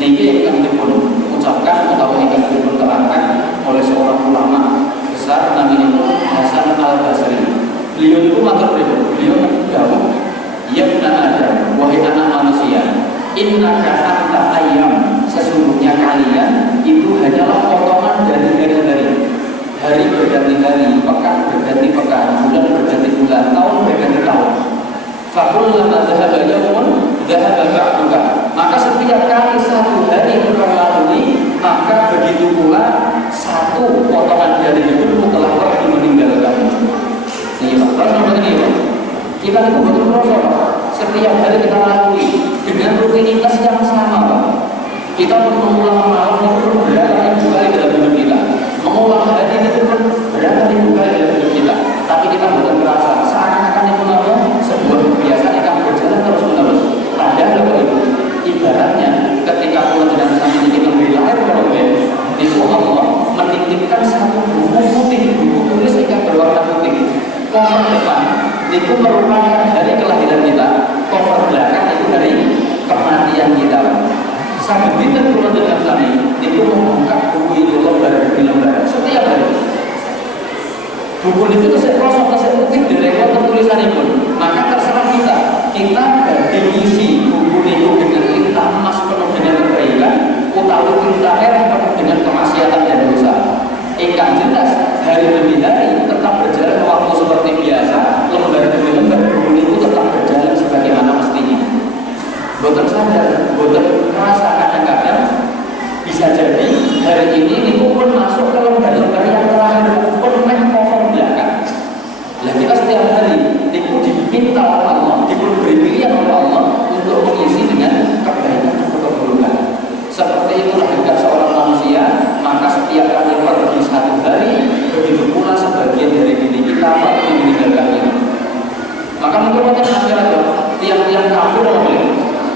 Niki yang dipun ucapkan atau yang dipun terangkan oleh seorang ulama besar namanya Hasan Al-Basri. Beliau itu matur beliau jauh, ya benar Adam, wahai anak manusia, innaka anta ayyam, sesungguhnya kalian itu hanyalah potongan dari hari berganti hari, pekan berganti pekan, bulan berganti bulan, tahun berganti tahun. Fakullama dhahaba yawmun dhahaba ba'duka, maka setiap kali satu hari berlalu, maka begitu pula satu potongan dari hidupmu telah pergi meninggalkanmu. Ini Pak, terus ini Pak, kita itu betul-betul setiap hari kita lalui dengan rutinitas yang sama Pak. Kita mengulang malam itu berapa ribu kali dalam hidup kita, mengulang hari itu berapa ribu kali dalam hidup kita, tapi kita bukan merasa seakan-akan itu sebuah kebiasaan yang berjalan terus-menerus. Padahal itu ibaratnya ketika Allah dengan sama kita lahir itu Allah menitipkan satu buku putih, buku tulis yang berwarna putih. Cover depan itu merupakan hari kelahiran kita, cover belakang itu dari kematian kita. Sampai kita turun dengan sana itu membuka buku itu lembar setiap hari. Buku itu saya kosong, saya putih dari tulisan itu. Maka terserah kita diisi buku itu dengan tinta emas penuh dengan kebaikan, utawi tinta merah penuh dengan kemaksiatan dan dosa. Ikan jelas hari demi hari tetap berjalan waktu seperti biasa, lembar demi lembar buku itu tetap berjalan sebagaimana mestinya. Boten sadar, boten kerasa kadang-kadang bisa jadi hari ini pun masuk ke lembar-lembar yang terakhir pun cover belakang. Nah kita setiap hari itu diminta oleh Allah, diberi pilihan oleh Allah untuk mengisi dengan kebaikan atau keburukan. Seperti itulah jika seorang manusia, maka setiap kali pergi satu hari, begitu pula sebagian dari diri kita pergi meninggalkan ini. Maka mungkin akhirat tiang-tiang kafir boleh.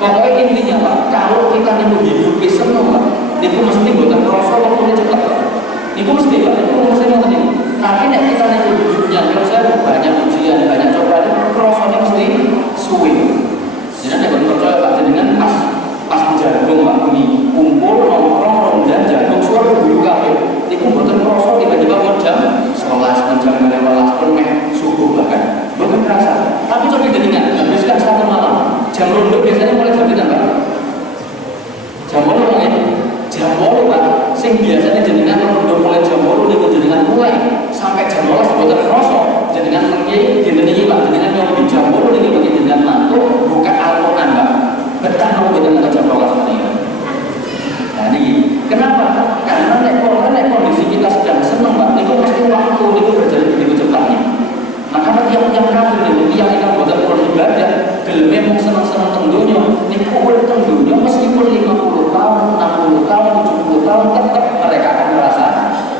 Pokoknya intinya Pak, kalau kita hidup semua Pak, itu mesti bukan kerasa waktunya cepat Pak. Itu mesti Pak, itu mesti nanti. Tapi nek kita hidupnya, kalau saya banyak ujian, banyak cobaan, kerasanya mesti suwi. Jadi nek percaya Pak, dengan pas jagung Pak, ini kumpul nongkrong ronda jagung suara dulu kafir. Itu bukan kerasa tiba-tiba jam 11, jam 12 pun subuh bahkan. Bukan kerasa. Tapi coba dengan habiskan satu malam. Jam ronda biasanya mulai jam berapa? Jam 8 ya? Jam 8 Pak. Sing biasanya jenengan ronda mulai jam 8 niku jenengan mulai sampai jam 12 boten kroso. Jenengan mengki dinten iki Pak, jenengan nyobi jam 8 niki bagi jenengan mantu buka Al-Qur'an Pak. Betah nopo boten jam 12 menit. Nah niki, kenapa? Karena nek kondisi kita sedang senang Pak, niku pasti waktu niku berjalan begitu cepatnya. Maka tiap-tiap kafir niku tiyang ingkang boten perlu ibadah, geleme mung seneng-seneng teng donya, niku urip teng donya meskipun 50 tahun, 60 tahun, 70 tahun tetap mereka akan merasa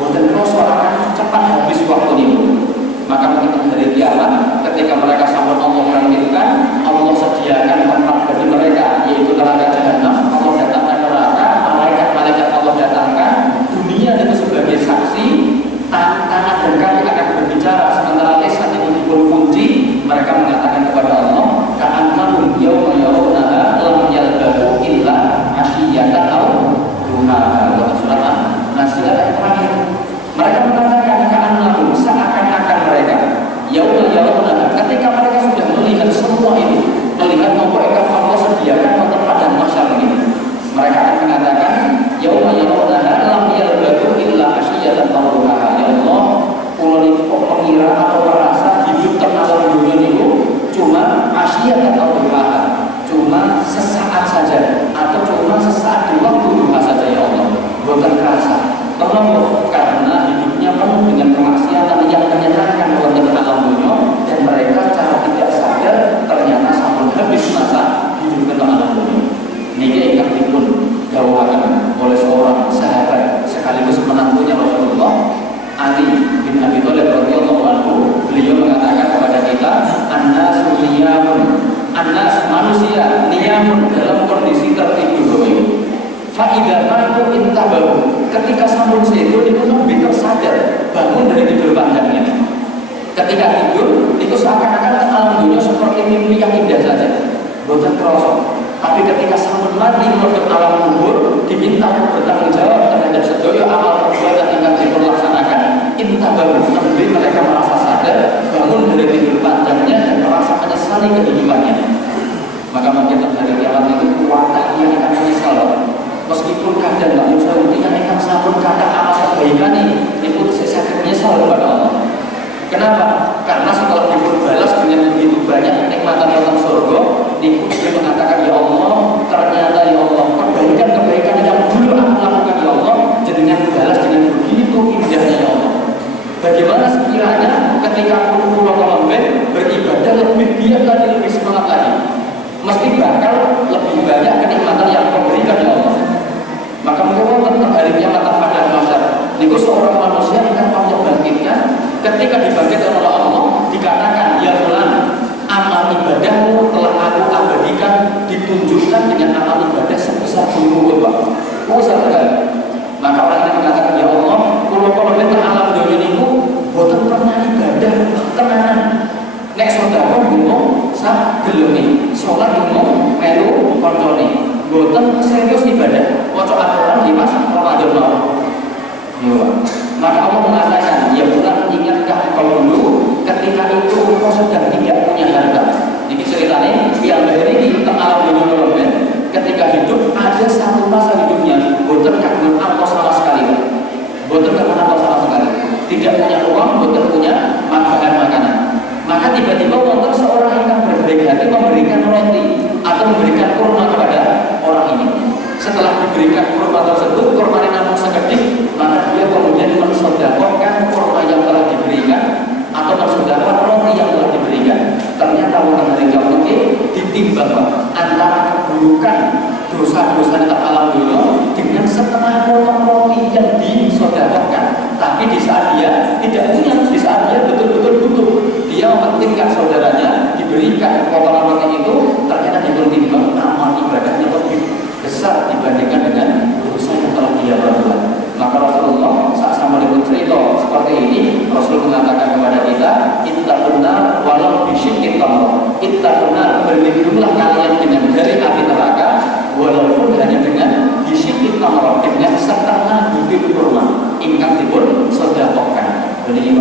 boten kroso akan cepat habis waktu niku. Maka begitu hari kiamat ketika mereka sampun Allah bangkitkan, Allah sediakan tempat bagi mereka yaitu neraka jahanam, Allah datangkan neraka, malaikat Allah datangkan, dunia itu sebagai saksi, tangan dan kaki akan berbicara sementara lisan itu dikunci. Mereka mengatakan kepada Allah, ka'annahum yawma yarawnaha lam yalbathu illa 'ashiyatan aw duhaha. Surat An-Nasr ayat terakhir. Mereka mengatakan ka'annahum, seakan-akan mereka yawma yarawnaha, ketika mereka sudah melihat semua ini, melihat mereka Allah sediakan tempat dan masyarakat ini, mereka akan mengatakan yawma yarawnaha lam yalbathu illa 'ashiyatan aw duhaha. Ya Allah, kula niku kok mengira atau merasa hidup termasuk dunia itu cuma asyik atau duha, cuma sesaat saja atau cuma sesaat di waktu duha saja ya Allah. Bukan terasa. Kenapa? Karena hidupnya penuh dengan kemaksiatan yang menyenangkan wonten alam dunia dan mereka secara tidak sadar ternyata sampai habis masa hidup dalam alam dunia. Niki ingkang dipun dawuhaken oleh seorang sahabat sekaligus menantunya Rasulullah Ali bin Abi Thalib radhiyallahu anhu. Beliau mengatakan kepada kita, an-nasu niyamun, an-nas manusia niyamun dalam kondisi tertidur. Fa idza matu intabahu, ketika sampun sedo itu lebih tersadar bangun dari tidur panjangnya. Ketika tidur itu seakan-akan alam dunia seperti mimpi yang indah saja. Boten krasa. Tapi ketika sampun mati menurut alam kubur, diminta untuk bertanggung jawab terhadap sedaya amal perbuatan yang dipun laksanakan, intabaru memberi mereka merasa sadar, bangun dari tidur panjangnya dan merasa menyesali kehidupannya. Maka mungkin hari kiamat itu kuatnya akan menyesal. Meskipun kadang Mbak Musa intinya akan sampun kata amal kebaikan itu saya menyesal kepada Allah. Kenapa? Karena setelah dibalas dengan begitu banyak kenikmatan dalam surga, dia mengatakan, ya Allah, ternyata ya Allah, kebaikan-kebaikan yang dulu aku lakukan ya Allah, jenengan balas dengan begitu indahnya ya Allah. Bagaimana sekiranya ketika pulau Kolomben beribadah lebih giat lagi, lebih semangat lagi, mesti bakal lebih banyak kenikmatan yang kau berikan ya Allah. Maka mengapa tentang hari kiamat pada masyarakat, itu seorang manusia akan Allah bangkitkan. Ketika dibangkitkan oleh Allah, dikatakan, ya fulan, amal ibadahmu telah aku abadikan, ditunjukkan dengan amal ibadah sebesar gunung Uhud. Besar sekali. Maka orang ini mengatakan, ya Allah, kalau bentang alam dunia ini, boten pernah ibadah tenanan. Nek sedekah gunung sak gelemi, salat gunung melu koncone. Boten serius ibadah. Maca Al-Qur'an di pas Ramadan mau. Maka Allah mengatakan, ya bukan ingatkah kau dulu ketika itu kau sedang tidak punya harta. Ini ceritanya yang dari ini tentang alam dunia. Ketika hidup ada satu masa hidupnya boten kagum Allah sama sekali, boten kagum Allah sama sekali, tidak punya uang, boten punya bahan makanan. Maka tiba-tiba wonten seorang yang berbaik hati memberikan roti atau memberikan kurma kepada orang ini. Setelah diberikan kurma tersebut, kurma yang namun sekedip, maka dia kemudian mensedekahkan kurma yang telah diberikan atau mensedekahkan roti yang telah diberikan. Ternyata orang hari kiamat ditimbang antara keburukan dosa-dosa di alam dunia dengan setengah potong roti yang disedekahkan. Tapi di saat dia tidak punya, di saat dia betul-betul butuh, dia mementingkan saudaranya diberikan potongan roti itu, ternyata ditimbang amal ibadahnya lebih besar dibandingkan dengan dosa yang telah dia perbuat. Maka Rasulullah saat sama dengan cerita seperti ini, Rasul mengatakan kepada kita, ittaqunnar walau bisyikki tamrah. Ittaqunnar, berlindunglah kalian dengan dari api neraka walaupun hanya dengan bisyikki tamrah, dengan setengah butir kurma ingkang dipun sedekahkan. Jadi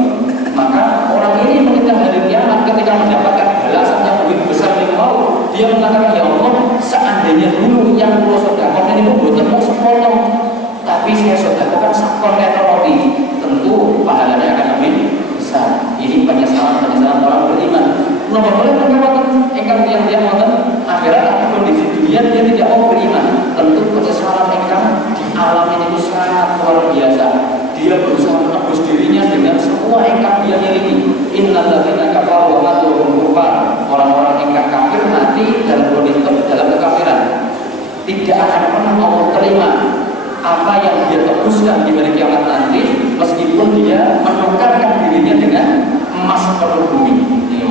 maka orang ini ketika hari kiamat, ketika mendapatkan balasan yang lebih besar dari mau, dia mengatakan, ya Allah, seandainya dulu yang pulau sedekahkan ini bukan mau sepotong, tapi saya sedekahkan sakon roti, tentu pahalanya akan lebih besar. Ini penyesalan orang beriman. Nomor boleh berkata, engkau yang dia mengatakan akhirat atau kondisi dunia dia tidak mau beriman, tentu penyesalan engkau di alam ini itu sangat luar biasa. Dia berusaha menebus dirinya dengan semua engkau dia miliki. Innal ladzina kafaru wa matu wa hum kufar. Orang-orang engkau kafir mati dalam kondisi dalam kekafiran. Tidak akan pernah Allah terima apa yang dia tebuskan di hari kiamat nanti, meskipun dia menukarkan dirinya dengan emas penuh bumi.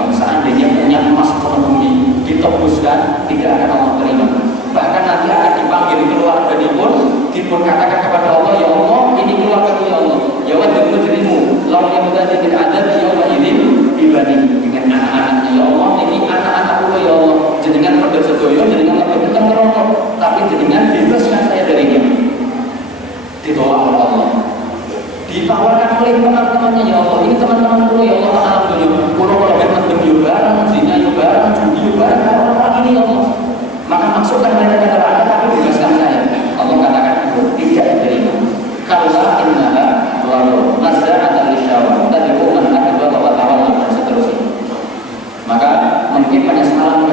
Seandainya punya emas penuh bumi ditebuskan, tidak akan Allah terima. Bahkan nanti akan dipanggil keluarga dipun katakan kepada Allah, ya Allah, ini keluarga ya Allah, ya Allah, dirimu lawan yang sudah tidak ada di Allah ini dibanding dengan anak-anaknya. Ya Allah, ini anak-anakku ya Allah, jenengan pada sedoyo, jenengan lebih tentang merokok, tapi jenengan bebaskan saya darinya. Ditolak oleh Allah, ditawarkan oleh teman-temannya, ya Allah, ini teman-temanku ya Allah, alhamdulillah, kalau mendem barang, zina barang, judi barang, orang-orang ini ya Allah, maka masukkan mereka ke neraka, tapi bebaskan saya. Allah katakan tidak diterima. Kalau innaha lalu nazza'atan lisyawah tad'uman akbar wa tawalla dan seterusnya. Maka mungkin penyesalan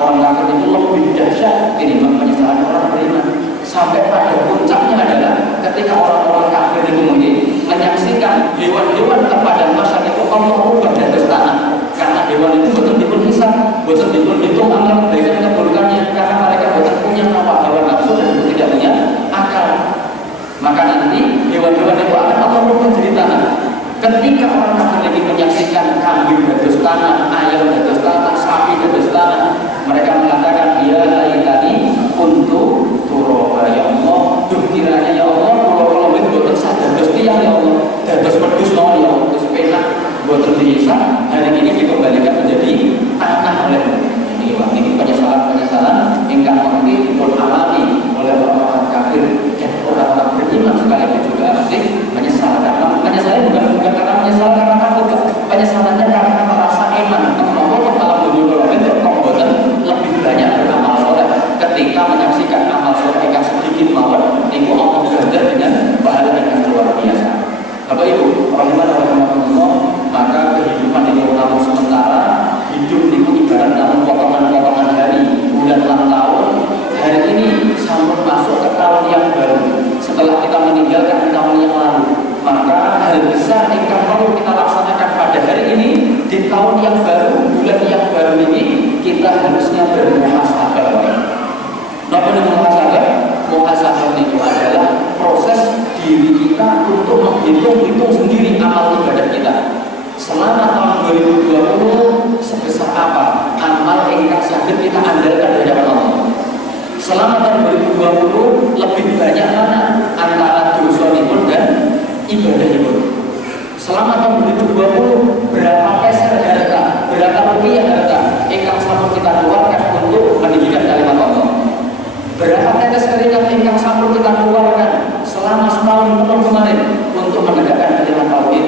orang kafir itu lebih dahsyat ketimbang penyesalan orang beriman. Sampai pada puncaknya adalah ketika orang-orang kafir itu mungkin menyaksikan hewan-hewan terpadam masyarakat itu Allah ubah dari tanah. Karena hewan itu betul hisab, betul hitung amal kebaikan keburukannya, karena mereka betul punya hawa nafsu dan tidak punya akal. Maka nanti hewan-hewan itu akan Allah ubah dari tanah. Ketika orang kafir ini menyaksikan kambing dados tanah, ayam dados tanah, sapi dados tanah, mereka mengatakan, ya laitani untuk turaba ya Allah, duh kiranya ya Allah, kalau boten sadar dados tiyang ya Allah, dados wedhus mawon ya Allah, terus penak boten dihisab, hari ini dikembalikan menjadi tanah oleh ini penyesalan ingkang kita harusnya bermuhasabah. Napa niku muhasabah? Muhasabah itu adalah proses diri kita untuk menghitung sendiri amal ibadah kita. Selama tahun 2020 sebesar apa amal yang saged kita andalkan dari Allah? Selama tahun 2020 lebih banyak mana antara dosanipun dan ibadahipun? Selama tahun 2020 berapa peser harta, berapa rupiah harta ingkang sampun kita keluarkan untuk pendidikan kalimat Allah? Berapa tetes keringat ingkang sampun kita keluarkan selama setahun penuh kemarin untuk menegakkan kalimat tauhid?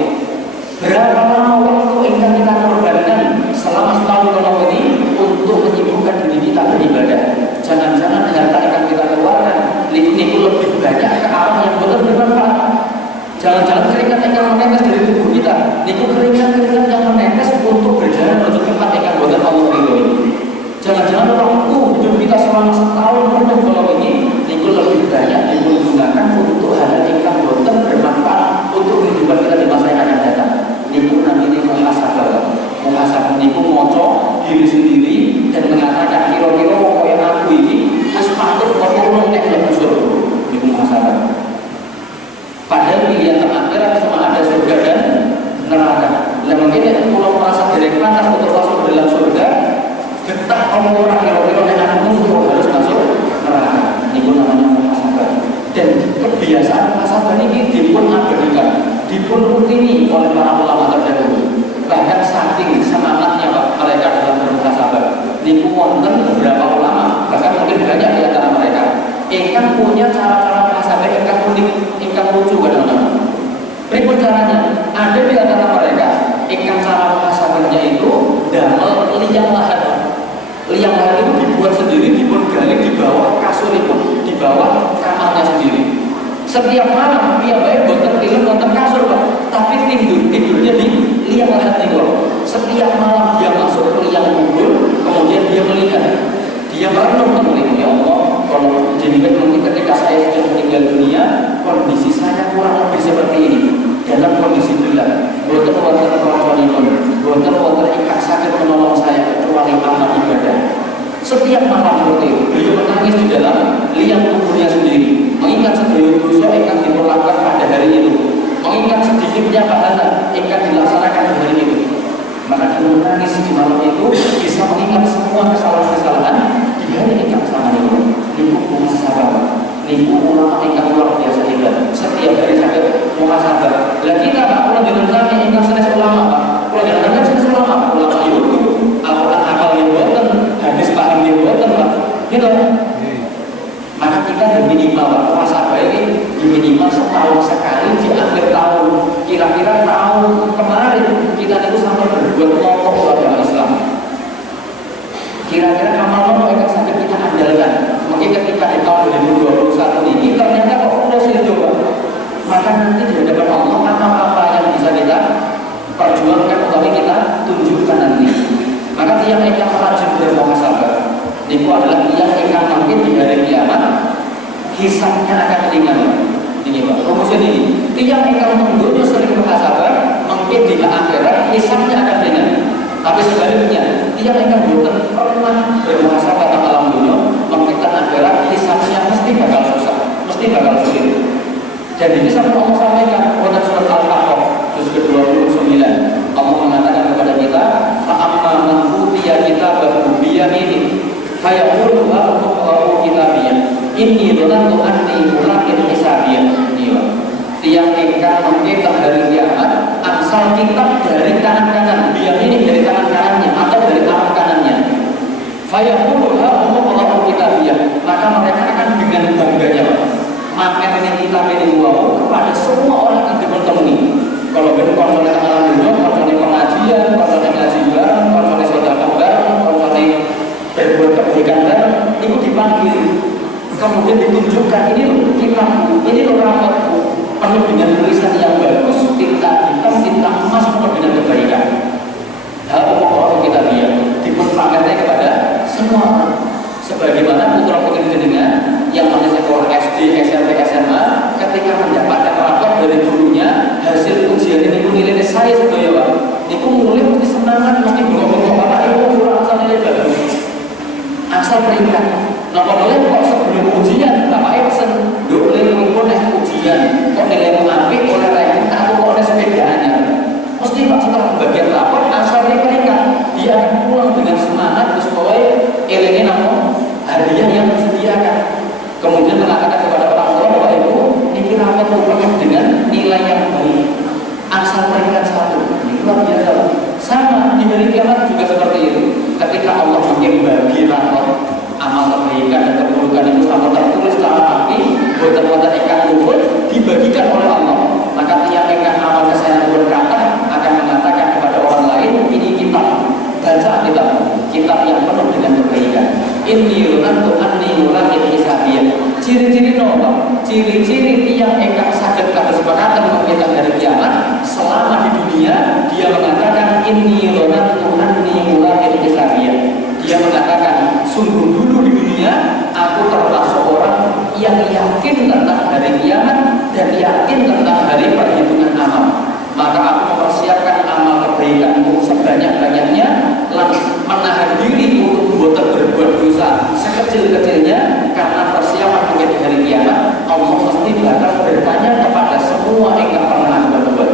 Berapa lama waktu ingkang kita korbankan selama setahun penuh ini untuk menyibukkan diri kita beribadah? Jangan-jangan harta ingkang kita keluarkan niku lebih banyak ke arah yang betul bermanfaat. Jangan-jangan keringat ingkang menetes dari tubuh kita niku keringat-keringat yang menetes untuk berjalan menuju tempat ingkang boten Allah ridhoi. Jangan-jangan waktu hidup kita selama setahun penuh kalau ini niku lebih banyak digunakan untuk hal ingkang boten bermanfaat untuk kehidupan kita di masa yang akan datang. Niku namanya muhasabah. Muhasabah niku moco diri sendiri dan mengatakan kira-kira kaya aku ini wis patut ngomong nek mlebu surga. Niku muhasabah. Padahal pilihan terakhirat cuma ada surga dan neraka. Lah mungkin kalau merasa diri pantas untuk masuk dalam surga, getah orang kira-kira nek aku harus masuk neraka. Niku namanya muhasabah. Dan kebiasaan muhasabah ini dipun abadikan, dipun rutini oleh para ulama terdahulu. Bahkan saking semangatnya mereka dalam bermuhasabah. Niku wonten beberapa ulama, bahkan mungkin banyak di antara mereka ingkang punya cara-cara muhasabah ingkang unik, ingkang lucu kadang-kadang. Berikut caranya, ada di antara mereka ingkang cara muhasabahnya itu damel liang lahat. Liang lahat itu dibuat sendiri, dipun gali di bawah kasur itu, di bawah kamarnya sendiri. Setiap malam dia baik boten tidur wonten kasur, Pak, tapi tidurnya di liang lahat itu. Setiap malam dia masuk ke liang kubur, kemudian dia melihat, dia merenung melihat, ya Allah, kalau jadikan mungkin ketika saya sudah meninggal dunia, kondisi saya kurang lebih seperti ini. Dalam kondisi gelap, boten wonten konconipun, boten wonten ingkang sakit menolong saya kecuali amal ibadah. Setiap malam seperti itu, beliau menangis di dalam liang kuburnya sendiri, mengingat sedaya dosa ingkang dilakukan pada hari itu, mengingat sedikitnya pahala ingkang dilaksanakan pada hari itu. Maka dia menangis di malam itu bisa mengingat semua kesalahan-kesalahan di hari ingkang sama itu. Niku muhasabah. Niku ulama ingkang luar biasa hebat. Setiap hari sakit muhasabah. Lah kita Pak, kalau dengan kami ingkang sanes ulama Pak, kalau dengan kami sanes ulama itu Al-Quran akal yang boten, hadis paham yang boten Pak. Gitu. Maka kita minimal Pak, muhasabah ini minimal setahun sekali di akhir tahun. Kira-kira tahun kemarin kita itu sampai berbuat kelompok agama Islam. Kira-kira amal apa yang sampai kita andalkan? Mungkin ketika di tahun 2021 ini ternyata kok terus itu Pak. Maka nanti di hadapan Allah apa yang bisa kita perjuangkan atau kita tunjukkan nanti. Maka tiang ingkang rajin bermuhasabah niku adalah tiang ingkang nanti di hari kiamat hisabnya akan ringan. Ini Pak, rumusnya ini. Tiang ingkang mendunia sering muhasabah mungkin di akhirat hisabnya akan ringan. Tapi sebaliknya, tiang ingkang boten pernah bermuhasabah tentang alam dunia mungkin akhirat hisabnya mesti bakal susah, mesti bakal sulit. Dan ini sampai Allah sampaikan pada surat Al-Aqaf juz ke-29. Allah mengatakan kepada kita, "Fa'amma man utiya kitabahu bi yaminihi, fayaqulu ha'umqra'u kitabiyah. Inni dhanantu anni mulaqin hisabiyah." Tiang ingkang mengkitab hari kiamat angsal kitab dari tangan kanan, biar ini dari tangan kanannya atau dari arah kanannya. Fayaqulu ha'umqra'u kitabiyah. Maka mereka akan dengan bangganya mamernya kitab ini kepada semua orang yang dipertemui. Kalau benar konsolnya alam dunia, konsolnya pengajian, konsolnya ngaji bareng, konsolnya sedekah bareng, konsolnya berbuat kebaikan bareng, itu dipanggil. Kemudian ditunjukkan ini loh kitabku, ini loh rapotku, penuh dengan tulisan yang bagus, tinta hitam, tinta emas, penuh dengan kebaikan. Hal orang kita lihat dipun pamernya kepada semua orang. Sebagaimana putra putri jenengan yang masih sekolah SD, SMP, SMA, ketika mendapatkan rapor dari gurunya, hasil ujian ini nilai saya sedaya Pak. Itu mulai mesti semangat, mesti bengok-bengok Bapak Ibu kurang nilai bagus. angsal peringkat. Napa boleh kok sebelum ujian bapaknya pesen boleh ngumpul nek ujian kok nilaimu apik oleh ranking tak kok oleh sepedanya. Mesti Pak setelah bagian rapor angsal peringkat dia akan pulang dengan semangat terus kowe elenge napa hadiah yang disediakan. Kemudian mengatakan kepada orang tua Bapak Ibu niki rapor penuh dengan nilai yang baik. Angsal peringkat 1. Ini luar biasa. Sama di hari kiamat juga seperti itu. Ketika Allah mungkin bagi rapor amal kebaikan dan keburukan itu sama tertulis secara rapi, buatan-buatan ikan luput dibagikan oleh Allah. Maka tiap ikan amal kesehatan berkata akan mengatakan kepada orang lain, ini kitab, baca kitab yang penuh dengan kebaikan. Inni lantu anni ulaqil hisabiyah. Ciri-ciri nopo? Ciri-ciri tiang ikan saged kados mekaten mengkita hari kiamat selama di dunia dia mengatakan inni lantu anni ulaqil hisabiyah. Dia mengatakan, sungguh dulu di dunia aku termasuk orang yang yakin tentang hari kiamat dan yakin tentang hari perhitungan amal. Maka aku mempersiapkan amal kebaikanku sebanyak-banyaknya, menahan diri untuk boten berbuat dosa sekecil-kecilnya karena persiapan menjadi hari kiamat. Allah mesti bakal bertanya kepada semua yang pernah berbuat.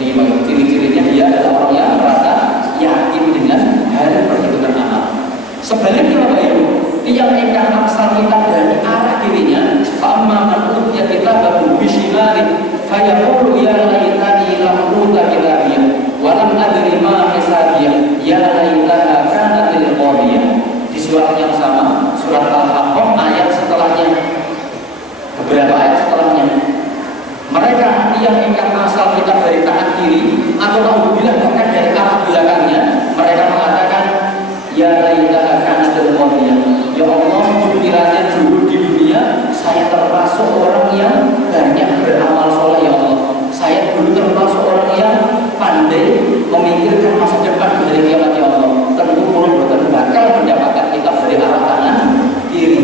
Ini ciri-cirinya dia adalah orang yang merasa yakin dengan hari perhitungan amal. Sebaliknya Bapak Ibu, yang ingkang aksal kita dari arah kirinya, fa'amma man utiya kitabahu bishimali fayaqulu ya laitani lam uta kitabiyah wa lam adri ma hisabiyah ya laitaha kanatil qadiyah. Di surat yang sama, surat Al-Haqqah ayat setelahnya, beberapa ayat setelahnya, mereka yang ingkang asal kita dari tangan kiri atau alhamdulillah bahkan dari arah belakangnya, mereka mengatakan ya laitaha kanatil qadiyah. Ya Allah, kiranya dulu di dunia saya termasuk orang yang banyak beramal soleh ya Allah. Saya dulu termasuk orang yang pandai memikirkan masa depan dari kiamat ya Allah. Tentu boten bakal mendapatkan kitab dari arah tangan kiri.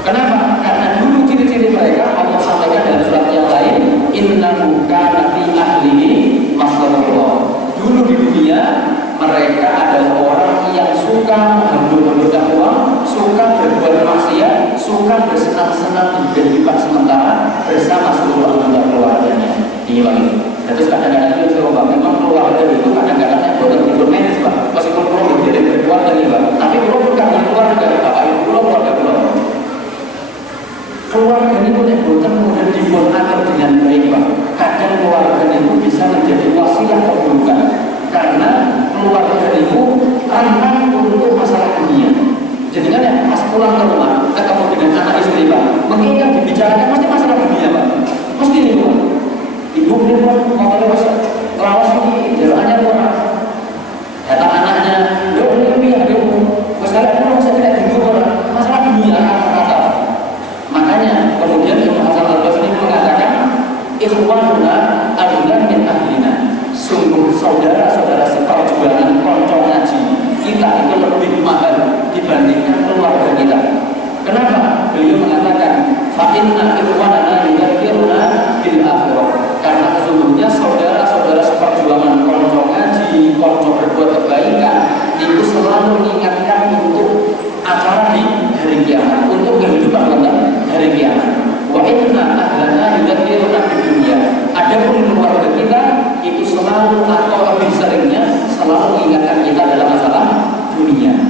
Kenapa? Karena dulu ciri-ciri mereka Allah sampaikan dalam surat yang lain, innahu kana fi ahlihi masrurah. Dulu di dunia mereka adalah orang yang suka menghambur-hamburkan uang, suka berbuat maksiat, suka bersenang-senang di kehidupan sementara bersama seluruh anggota keluarganya. Ini bang. Terus kadang-kadang itu kalau memang keluarga itu kadang-kadang yang boleh dipermanis pak. Meskipun perlu jadi berkeluarga nih pak, tapi perlu bukan keluarga, bapak ibu perlu keluarga perlu. Keluarga ini boleh bukan kemudian dibuat dengan baik pak. Kadang keluarga itu bisa menjadi wasilah keburukan. Karena keluarga itu rentan untuk masalah dunia. Jadi kan ya pas pulang ke rumah ketemu dengan anak istri pak, mengingat dibicarakan mesti masalah dunia pak, mesti nih pak. Ibu dia mau lawas ini